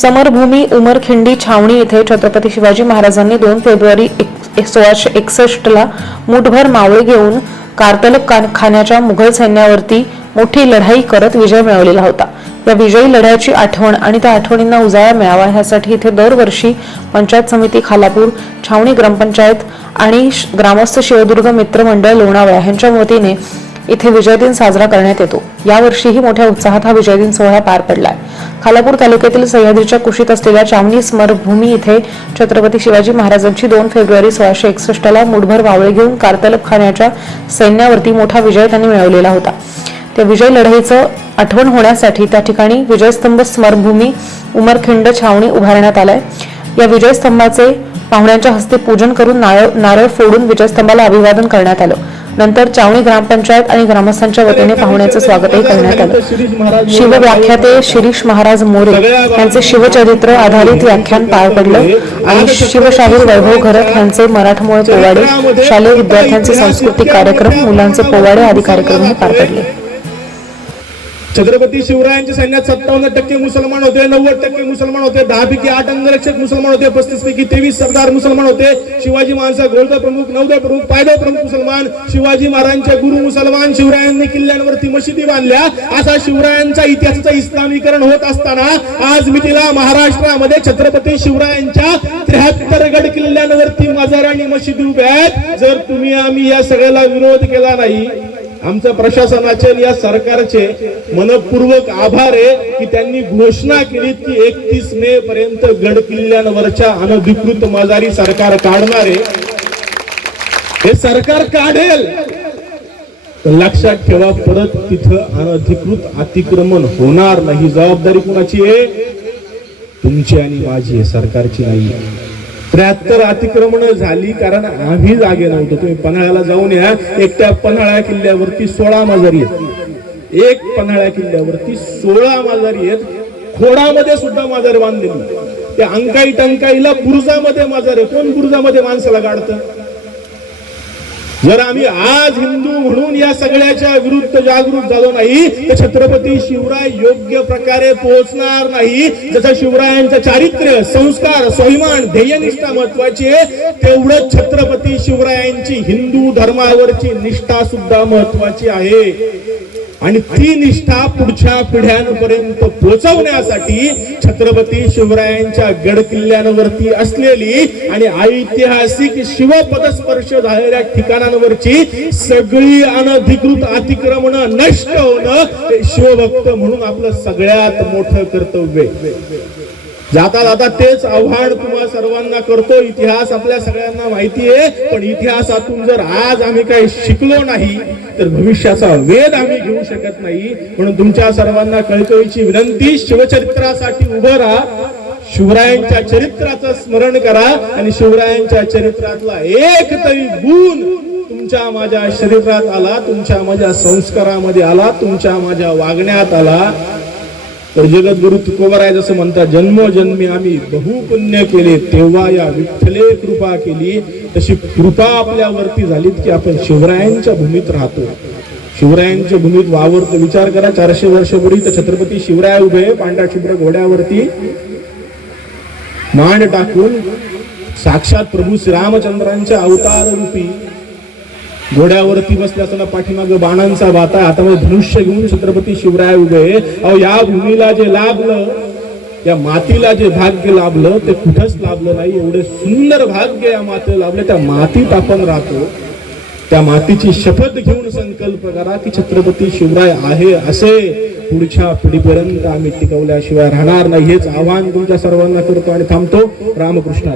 समरभूमी उमरखिंडी छावणी येथे छत्रपती शिवाजी महाराजांनी दोन फेब्रुवारी एक- सोळाशे एकसष्टला मुठभर मावळे घेऊन कारतलक का- खाण्याच्या मुघल सैन्यावरती मोठी लढाई करत विजय मिळवलेला होता. या विजयी लढ्याची आठवण आणि त्या आठवणींना उजाळा मिळावा यासाठी इथे दरवर्षी पंचायत समिती खालापूर छावणी ग्रामपंचायत आणि श- ग्रामस्थ शिवदुर्ग मित्र मंडळ लोणावळा यांच्या वतीने इथे विजय दिन साजरा करण्यात येतो. यावर्षीही मोठ्या उत्साहात हा विजय दिन सोहळा पार पडलाय. खालापूर तालुक्यातील सह्याद्रीच्या कुशीत असलेल्या चावणी स्मरभूमी इथे छत्रपती शिवाजी महाराजांची दोन फेब्रुवारी सोळाशे एकसष्टला मुठभर वावळे घेऊन कारतलब खाण्याच्या सैन्यावरती मोठा विजय त्यांनी मिळवलेला होता. त्या विजय लढाईचं आठवण होण्यासाठी त्या ठिकाणी विजयस्तंभ स्मरभूमी उमरखिंड छावणी उभारण्यात आलाय. या विजयस्तंभाचे पाहुण्यांच्या हस्ते पूजन करून नारळ नारळ फोडून विजयस्तंभाला अभिवादन करण्यात आलं. नंतर चावणी ग्रामपंचायत आणि ग्रामस्थांच्या वतीने पाहुण्याचं स्वागतही करण्यात आलं. शिवव्याख्याते शिरीष महाराज मोरे यांचे शिवचरित्र आधारित व्याख्यान पार पडलं आणि शिवशाहीर वैभव घरत यांचे मराठमोळे पोवाडे शालेय विद्यार्थ्यांचे सांस्कृतिक कार्यक्रम मुलांचे पोवाडे आदी कार्यक्रमही पार पडले. छत्रपती शिवरायांच्या सैन्यात सत्तावन्न टक्के मुसलमान होते नव्वद टक्के मुसलमान होते दहा पैकी आठ अंगरक्षक मुसलमान होते पस्तीस पैकी तेवीस सरदार मुसलमान होते. शिवाजी महाराज गोलदा प्रमुख नवदा प्रमुख पायदा प्रमुख मुसलमान शिवाजी महाराजांचे गुरु मुसलमान शिवरायांनी किल्ल्यांवरती मशिदी बांधल्या. असा शिवरायांचा इतिहासाचं इस्लामीकरण होत असताना आज मी तिला महाराष्ट्रामध्ये छत्रपती शिवरायांच्या त्र्याहत्तर गड किल्ल्यांवरती मजार आणि मशिदी उभ्या आहेत. जर तुम्ही आम्ही या सगळ्याला विरोध केला नाही आमच्या प्रशासनाचे आणि या सरकारचे मनपूर्वक आभार आहे की त्यांनी घोषणा केली की एकतीस मे पर्यंत गड किल्ल्यांवरच्या अनधिकृत मजारी सरकार काढणार आहे. हे सरकार काढेल. लक्षात ठेवा परत तिथं अनधिकृत अतिक्रमण होणार नाही. जबाबदारी कुणाची आहे? तुमची आणि माझी सरकारची नाही त्र्याहत्तर अतिक्रमण झाली कारण आम्ही जागे नव्हतो. तुम्ही पन्हाळ्याला जाऊन या. एकट्या पन्हाळ्या किल्ल्यावरती सोळा माजारी आहेत. एक पन्हाळ्या किल्ल्यावरती सोळा माजारी आहेत. खोडामध्ये सुद्धा माजारी बांधलेली. त्या अंकाई टंकाईला बुरुजामध्ये माजारी कोण बुरुजामध्ये माणसाला काढतं जर आम्ही आज हिंदू म्हणून या सगळ्याच्या विरुद्ध जागृत झालो नाही तर छत्रपती शिवराय योग्य प्रकारे पोहोचणार नाही. जसं शिवरायांचं चारित्र्य संस्कार स्वाभिमान ध्येयनिष्ठा महत्वाची आहे तेवढंच छत्रपती शिवरायांची हिंदू धर्मावरची निष्ठा सुद्धा महत्वाची आहे. आणि ती निष्ठा पुढच्या पिढ्यांपर्यंत पोहोचवण्यासाठी छत्रपती शिवरायांच्या गड किल्ल्यांवरती असलेली आणि ऐतिहासिक शिवपदस्पर्श झालेल्या ठिकाणांवरची सगळी अनधिकृत अतिक्रमण नष्ट होणं हे शिवभक्त म्हणून आपलं सगळ्यात मोठं कर्तव्य आहे. जाता जाता तेच आव्हान तुम्हा सर्वांना करतो. इतिहास आपल्या सगळ्यांना माहिती आहे पण इतिहासातून जर आज आम्ही काही शिकलो नाही तर भविष्याचा वेध आम्ही घेऊ शकत नाही. म्हणून तुमच्या सर्वांना कळकळीची विनंती शिवचरित्रासाठी उभं राहा. शिवरायांच्या चरित्राचं स्मरण करा आणि शिवरायांच्या चरित्रातला एक तरी गुण तुमच्या माझ्या शरीरात आला तुमच्या माझ्या संस्कारामध्ये आला तुमच्या माझ्या वागण्यात आला. तर जगद्गुरु तुकोबराय जसं म्हणतात जन्मोजन्मी आम्ही बहुपुण्य केले तेव्हा या विठ्ठले कृपा केली. तशी कृपा आपल्यावरती झाली की आपण शिवरायांच्या भूमीत राहतो. शिवरायांच्या भूमीत वावरतो विचार करा चारशे वर्षपूर्वी तर छत्रपती शिवराय उभे पांढऱ्या शुभ्र घोड्यावरती मांड टाकून साक्षात प्रभू श्रीरामचंद्रांच्या अवतार रूपी घोड्यावरती बसले असताना पाठीमाग बाणांचा वाता हातामध्ये धनुष्य घेऊन छत्रपती शिवराय उभे अहो या भूमीला जे लाभलं या मातीला जे भाग्य लाभलं ते कुठंच लाभलं नाही. एवढे सुंदर भाग्य या मातीला लाभले. त्या मातीत आपण राहतो. त्या मातीची शपथ घेऊन संकल्प करा की छत्रपती शिवराय आहे असे पुढच्या पिढीपर्यंत आम्ही टिकवल्याशिवाय राहणार नाही. हेच आव्हान तुमच्या सर्वांना करतो आणि थांबतो. रामकृष्ण